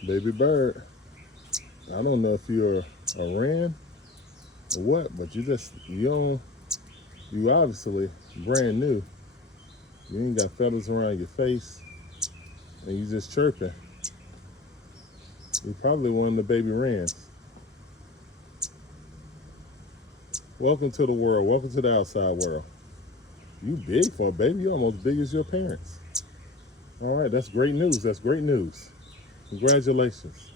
Baby bird. I don't know if you're a wren or what, but you obviously brand new. You ain't got feathers around your face and you just chirping. You're probably one of the baby wrens. Welcome to the world. Welcome to the outside world. You big for a baby. You're almost big as your parents. All right, that's great news. That's great news. Congratulations.